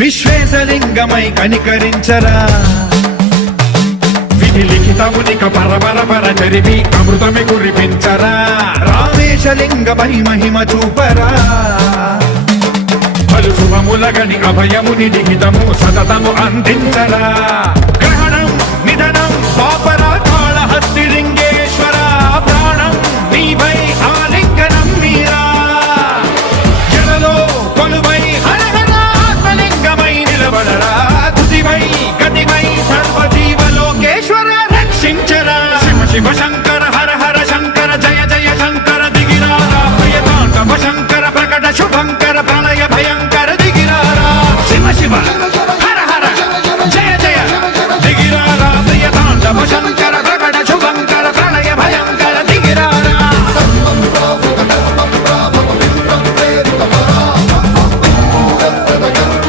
విశ్వేశలింగమై కనికరించరా విధి లిఖితమునిక పరపర చరివి అమృతమి కురిపించరా రామేశలింగమై మహిమ చూపరా పలు శుభములగని అభయముని లిఖితము సతతము అందించరా గ్రహణం నిధనం పాపరా కాళహస్తి లింగేశ్వర ప్రాణం నీవై ఆలింగనం మీరా జలలో కొలువై హరహర ఆత్మలింగమై నిలబడరా తుదివై గతివై సర్వజీవలోకేశ్వర రక్షించరా శివ శివ శంకర హర హర శంకర జయ జయ శంకర దిగిరారా ప్రియతాండవ శంకర ప్రకట శుభంకర ప్రళయ భయంకర దిగిరారా శివ శివ